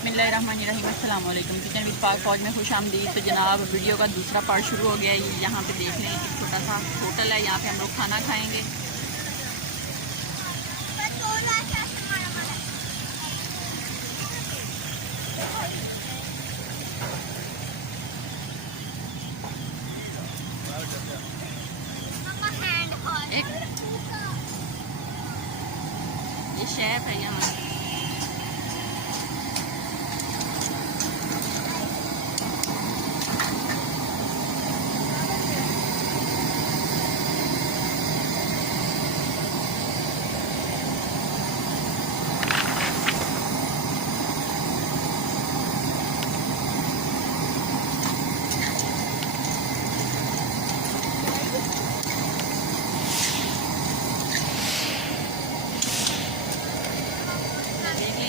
बिस्मिल्लाहिर्रहमानिर्रहीम अस्सलाम वालेकुम। किचन विद पाक फौज में खुश आमदीद। तो जनाब वीडियो का दूसरा पार्ट शुरू हो गया है। यहाँ पे देख लें एक छोटा सा होटल है, यहाँ पे हम लोग खाना खाएंगे। ये शेफ है यहाँ।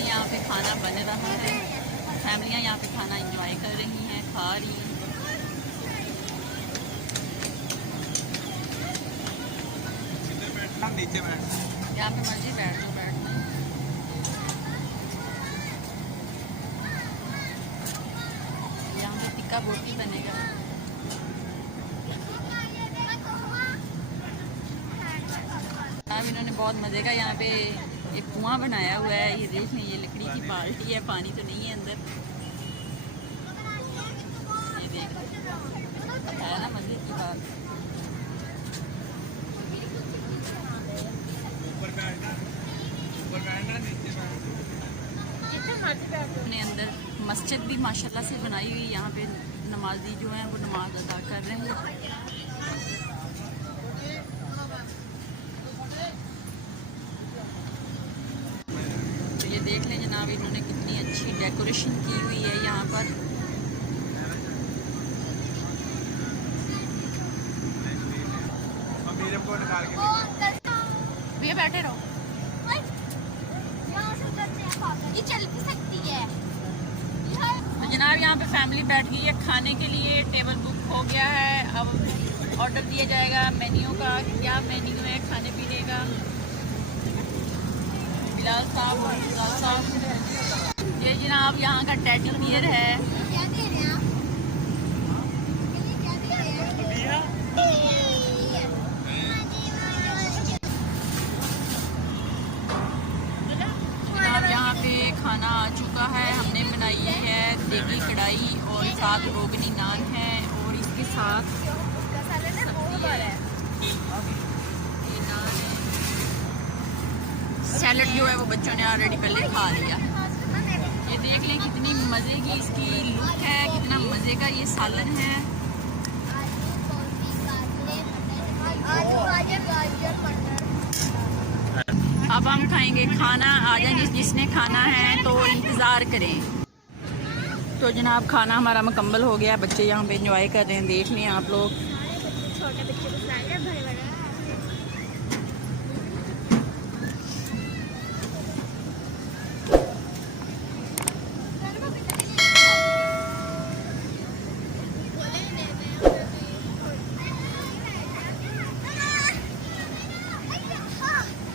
यहाँ पे खाना बन रहा है, फैमिलियाँ यहाँ पे खाना एंजॉय कर रही हैं, खा रही हैं। नीचे बैठ, यहाँ पे मर्जी बैठ लो, बैठना। यहाँ पे टिक्का बोटी बनेगा। अब इन्होंने बहुत मज़े का यहाँ पे एक कुआं बनाया हुआ है। ये देख लें, ये लकड़ी की बाल्टी है, पानी तो नहीं है अंदर। ये देख है ना मज़े की बात। अपने अंदर मस्जिद भी माशाल्लाह से बनाई हुई। यहाँ पे नमाजी जो हैं वो नमाज अदा कर रहे हैं। ये देख लें जनाब, इन्होंने कितनी अच्छी डेकोरेशन की हुई है यहाँ पर। भैया बैठे रहो, ये चल भी सकती है। तो जनाब यहाँ पे फैमिली बैठ गई है खाने के लिए। टेबल बुक हो गया है, अब ऑर्डर दिया जाएगा मेन्यू का। क्या मेन्यू है खाने पीने का? बिलाल साहब और बिलाल साहब। ये जनाब यहाँ का टेडी बियर है। क्या दे रहे हैं आप? ये क्या दे रहे हैं? जनाब यहाँ पे खाना आ चुका है। हमने बनाई है देगी कढ़ाई और साथ रोगनी नान है और इसके साथ सब्जी है। ये नान है। सैलड जो है वो बच्चों ने ऑलरेडी पहले खा लिया। ये देख लें कितनी मज़े की इसकी लुक है, कितना मज़े का ये सालन है। अब हम खाएंगे खाना। आ जाएंगे जिसने खाना है तो इंतज़ार करें। तो जनाब खाना हमारा मुकम्मल हो गया। बच्चे यहाँ पे एंजॉय कर रहे हैं, देख लें आप लोग। छोटे बच्चे को खिला रहे हैं, बड़े बड़े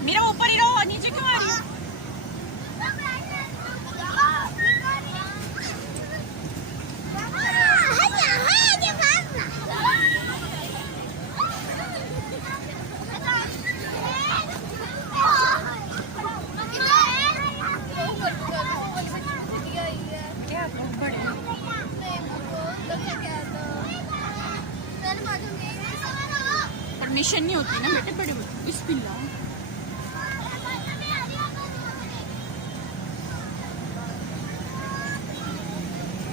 मेरा ऊपर ही रहो, नीचे क्यों आ रही हो? परमिशन नहीं होती ना बेटे, बड़े बिस्मिल्लाह।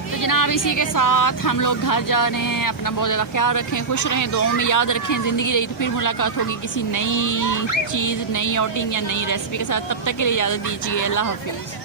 तो जनाब इसी के साथ हम लोग घर जा रहे हैं। अपना बहुत ज़्यादा ख्याल रखें, खुश रहें, दुआओं में याद रखें। ज़िंदगी रही तो फिर मुलाकात होगी किसी नई चीज़, नई आउटिंग या नई रेसिपी के साथ। तब तक के लिए इजाज़त दीजिए। अल्लाह हाफिज़।